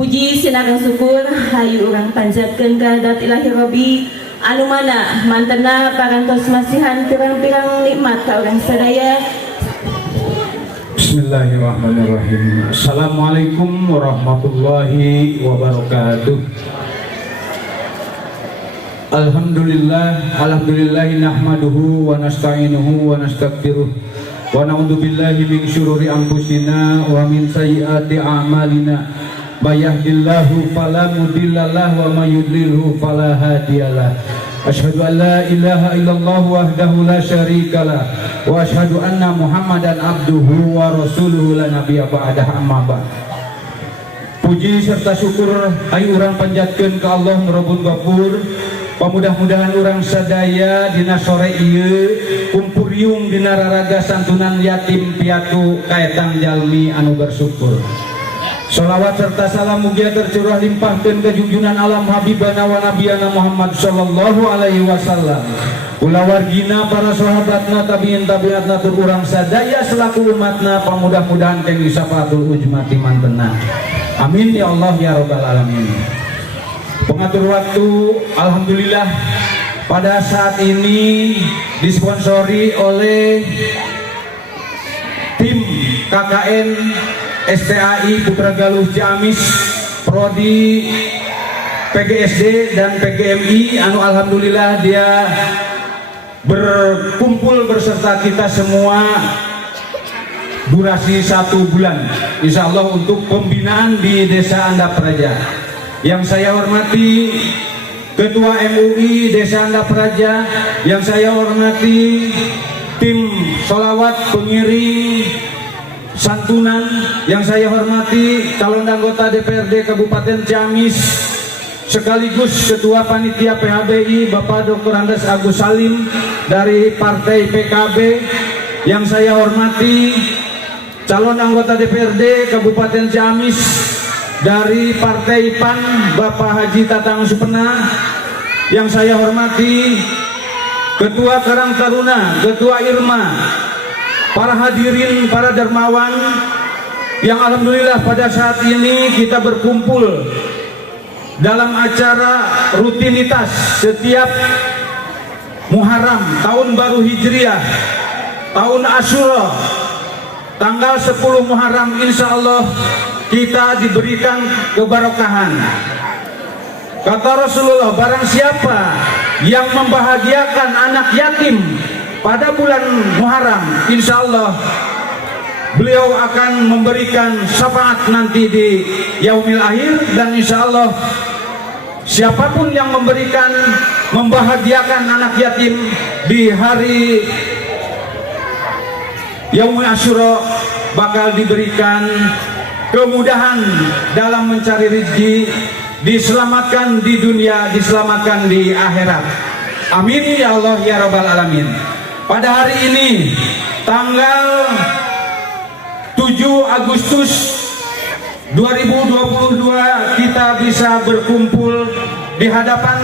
Puji sinareng syukur hayu urang panjatkeun ka hadat ilahi Robbi anu mana mantena parantos masihan pirang-pirang nikmat ka urang sadaya. Bismillahirrahmanirrahim. Assalamualaikum warahmatullahi wabarakatuh. Alhamdulillah nahmaduhu wa nasta'inuhu wa nastaghfiruh wa na'udzu billahi min syururi anfusina wa min sayyiati a'malina. May yahdihillahu fala mudhillalah wa may yudlilhu fala hadiyalah. Asyhadu an la ilaha illallah wahdahu la syarikalah wa asyhadu anna Muhammadan abduhu wa rasuluhu la nabiyya ba'dah amma ba'd. Puji serta syukur ayu urang panjatkeun ka Allah Rabbul Ghafur. Pamudah-mudahan urang sadaya dina sore ieu kumpuriung dina raraga santunan yatim piatu kaetang jalmi anu bersyukur. Sholawat serta salam mugia tercurah limpahkeun ka junjungan alam habibana wa nabiyana Muhammad sallallahu alaihi wasallam. Kula wargina para sahabatna tabiin tabiatna tur urang sadaya selaku umatna pamudah-mudahan kenging syafaatul ujmati mantena. Amin ya Allah ya rabbal alamin. Pengatur waktu, alhamdulillah pada saat ini disponsori oleh tim KKN STAI Putra Galuh Ciamis, Prodi PGSD dan PGMI anu alhamdulillah dia berkumpul berserta kita semua durasi 1 bulan insya Allah untuk pembinaan di Desa Andap Raja. Yang saya hormati Ketua MUI Desa Andap Raja, yang saya hormati tim sholawat pengiring santunan, yang saya hormati calon anggota DPRD Kabupaten Ciamis sekaligus Ketua Panitia PHBI Bapak Dr. Andes Agus Salim dari Partai PKB, yang saya hormati calon anggota DPRD Kabupaten Ciamis dari Partai PAN Bapak Haji Tatang Supena, yang saya hormati Ketua Karang Taruna, Ketua Irma, para hadirin, para dermawan yang alhamdulillah pada saat ini kita berkumpul dalam acara rutinitas setiap Muharram tahun baru Hijriah, tahun Asyura, tanggal 10 Muharram insya Allah kita diberikan keberkahan. Kata Rasulullah, barang siapa yang membahagiakan anak yatim pada bulan Muharram, insya Allah beliau akan memberikan syafaat nanti di yaumil akhir. Dan insya Allah siapapun yang membahagiakan anak yatim di hari yaumil asyura bakal diberikan kemudahan dalam mencari rezeki, diselamatkan di dunia, diselamatkan di akhirat. Amin ya Allah ya rabbal alamin. Pada hari ini tanggal 7 Agustus 2022 kita bisa berkumpul di hadapan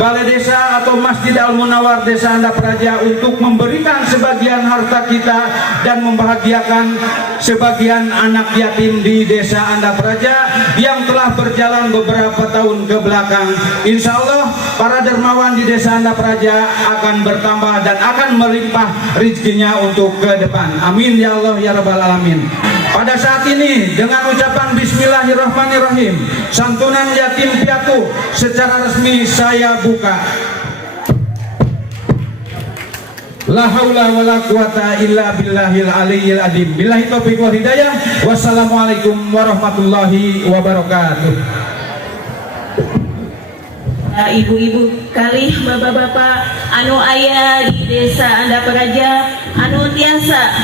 Balai Desa atau Masjid Al-Munawwar Desa Andap Raja untuk memberikan sebagian harta kita dan membahagiakan sebagian anak yatim di Desa Andap Raja yang telah berjalan beberapa tahun ke belakang. Insya Allah para dermawan di Desa Andap Raja akan bertambah dan akan melimpah rezekinya untuk ke depan. Amin ya Allah ya rabbal alamin. Pada saat ini dengan ucapan Bismillahirrahmanirrahim, santunan yatim piatu secara resmi saya buka. La haula wala quwata illa billahil aliyyil azim. Billahi taufiq wal hidayah. Wassalamualaikum warahmatullahi wabarakatuh. Ibu-ibu kalih bapak-bapak anu aya di Desa Andap Raja anu tiasa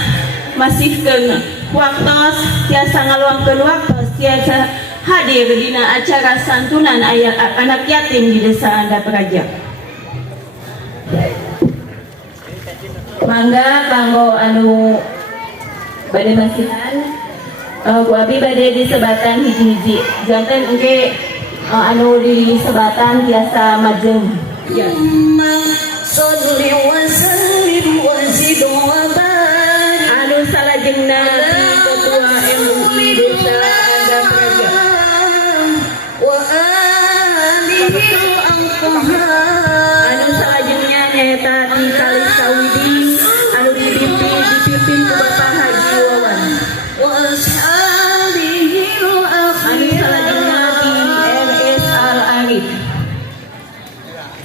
masihkeun waktos, tiasa ngaluangkeun waktos, tiasa hadir dina acara santunan aya anak yatim di Desa Andap Raja. Mangga kanggo anu bade masihan ku abi bade disebatan hiji-hiji janten engke anu di sebatan tiasa majeng. Ya. Sholli wa sallim wa zid wa barik. Anu salajengna Ketua MUI Desa Andap Raja.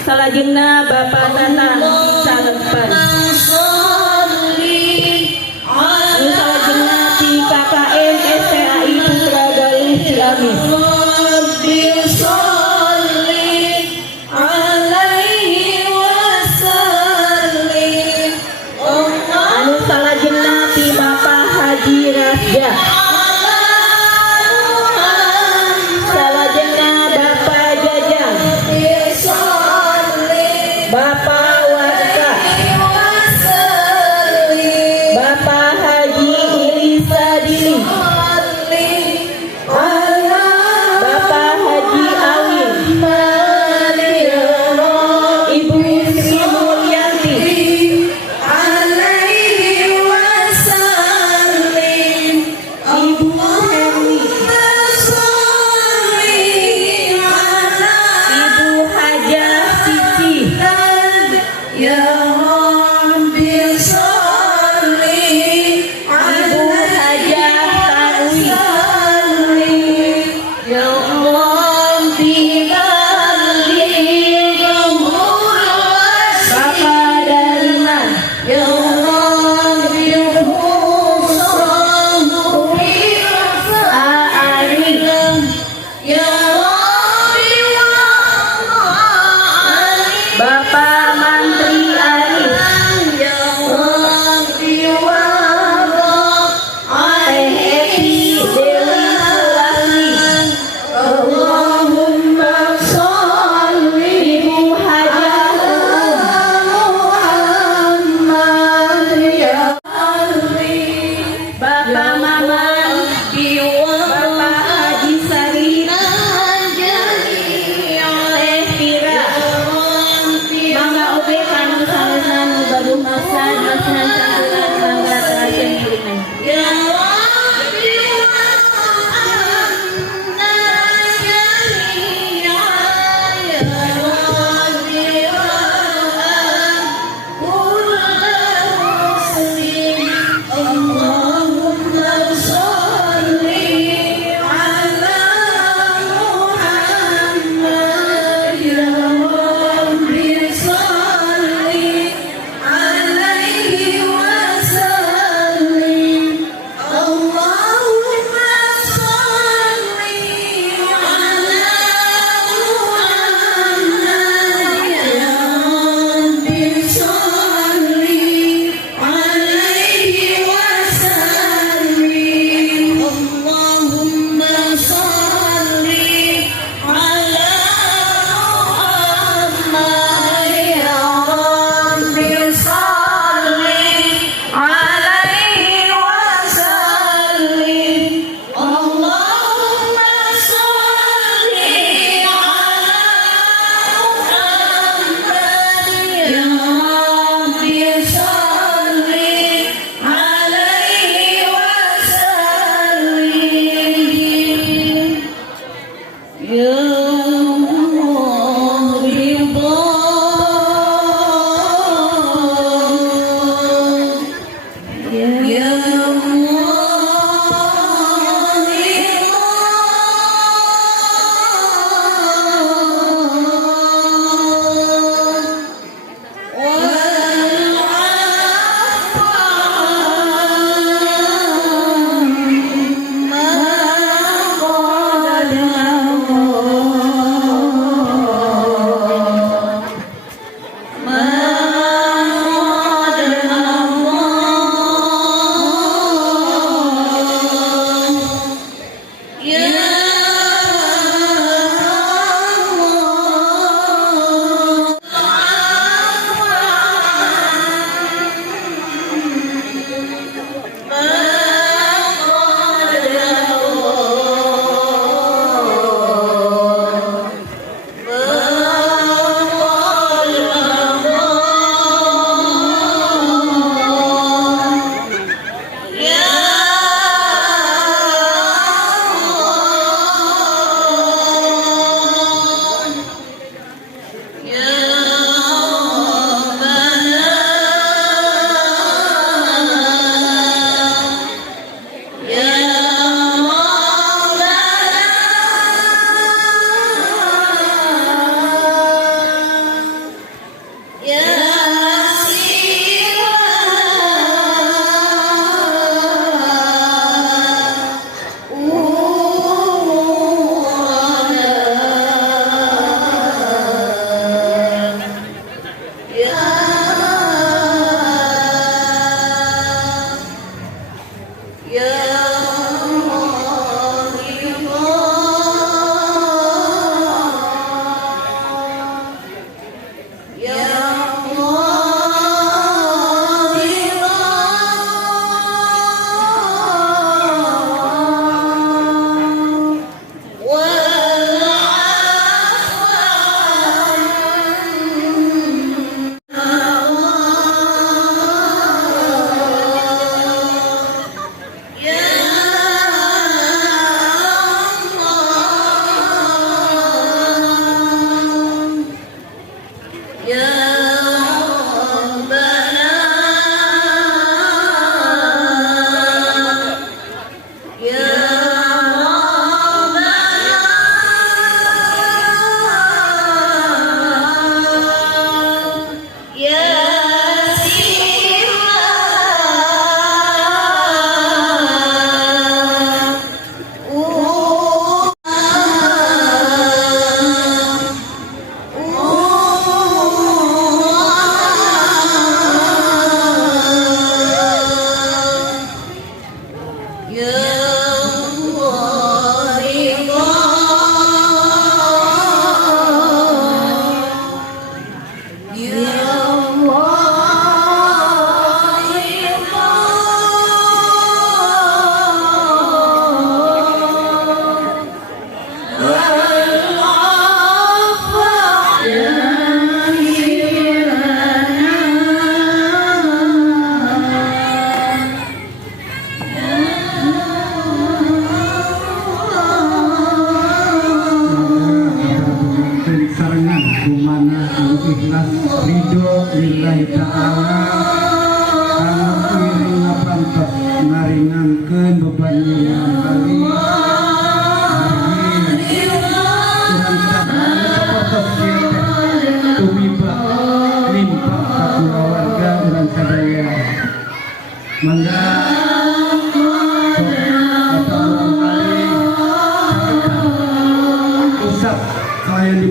salajengna Bapak Tatang Salempan. Anu salajengna ti KKM STAI Putra Galuh Ciamis. Anu salajengna ti Bapak Haji Rasja. Salajengna Bapak Jajang, Bapak Warka, Bapak Haji Ilisa Dili, Bapak Haji Awin, Ibu Sri Mulyanti, Ibu Herwi, Ibu Hajah Cici, Ibu Hajah Tarwi, Bapak Daliman, Aari, Bapak Mantri Arif, Teh Eti Dewi Sulasmi, Ibu Hajah Bapak Maman, Bapak Haji Sari, Teh Tira, Mangga Obe Kanu Salesna nu Baduh Masan, Masnan Campuran Mangga Terajen Kulingan.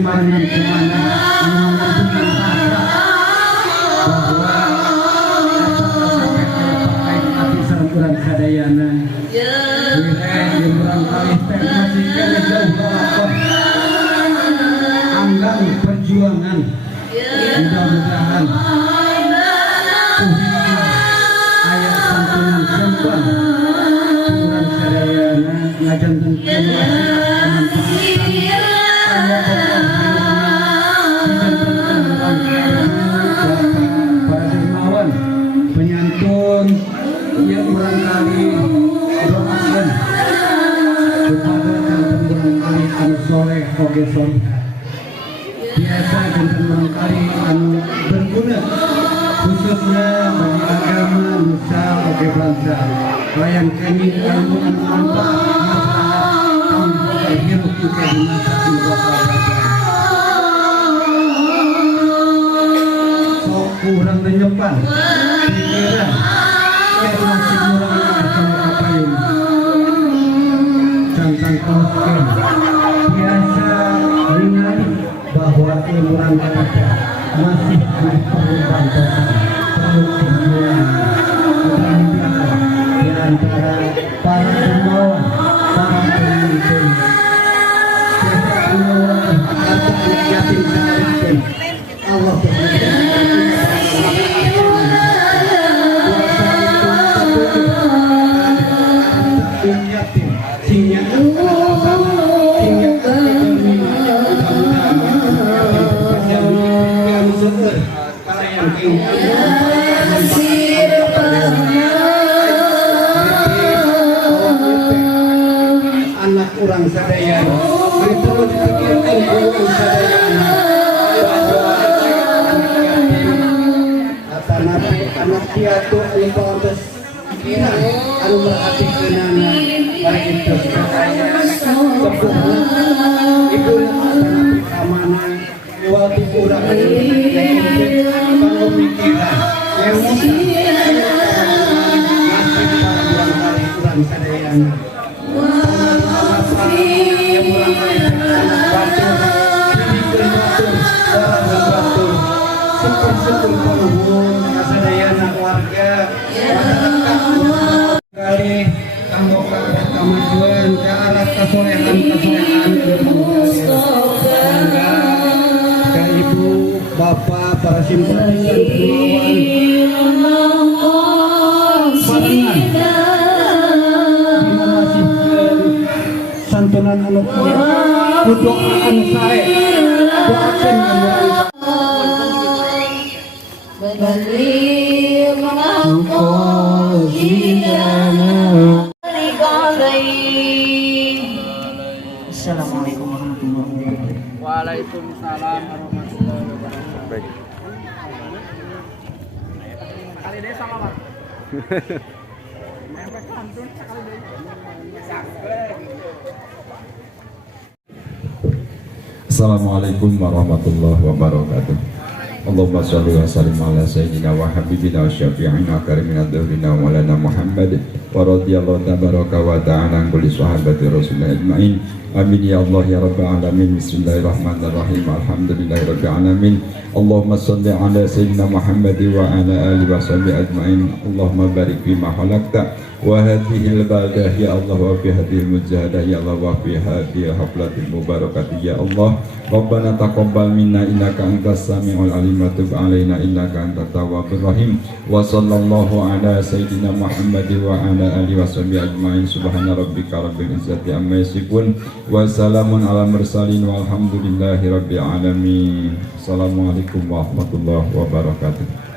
marangan kemana bahwa sampai terkait hati sarang sadayana yang barangkali masih kena jauh lapor anggang perjuangan mudah-mudahan ayat santunan sempat kurang sadayana ngajan para dermawan penyantun yang barangkali doakan kepada jantan barangkali anu soleh oge soleh biasa jantan barangkali anu berguna khususnya bagi agama nusa oge bangsa layan kami ilmu anu manfaat masyarakat kaum boga hirup juga di masa anu bakal datang sok kurang menyepan pikiran kayak nasib orang sama kapayun cantang kosken biasa ringan bahwa ilmu rangka masih perlu bantuan perlu perjuangan mudah-mudahan di antara para dermawan para pemimpin setiap dermawan atau yatim sekalipun Allah anak orang sadayana beritahu dipikirkan orang sadayana bahwa anak piatu anu pantes kira anu merhatikanana para itu sepuhna ibu anak kamana waktu kurang kalau pikiran emosi masih para kurang sadayana syukur penuhun kasadayana warga kali kanggo kemajuan ke arah kesolehan sehingga ke ibu bapak para simpatisan santunan anu kudoaan sae doakeun Assalamualaikum warahmatullahi wabarakatuh. Waalaikumsalam warahmatullahi wabarakatuh. Baik. Kali deh sama Pak. Assalamualaikum warahmatullahi wabarakatuh. Allahumma sholli wa sallim ala sayyidina wa habibina wa syafi'ina karimina dhuhrina wa lana Muhammad wa radiyallahu tabaraka wa ta'ala an kulli sahabati rasulullah ajma'in. Amin ya Allah ya rabbal alamin. Bismillahirrahmanirrahim. Alhamdulillahi rabbil alamin. Allahumma sholli ala sayyidina Muhammad wa ala alihi wa sahbihi ajma'in. Allahumma barik fima khalaqta wa hadhihi al-baldah ya Allah wa fi hadhihi al-mujahadah ya Allah wa fi hadhihi haflatil mubarakati ya Allah. Rabbana taqabbal minna innaka antas samiul alim wa tub alaina innaka antat tawwabur rahim. Wa sallallahu ala sayyidina Muhammad wa ala alihi wa sahbihi ajma'in. Subhana rabbika rabbil izzati amma yasifun wa salamun ala mursalin walhamdulillahi rabbil alamin. Assalamualaikum warahmatullahi wabarakatuh.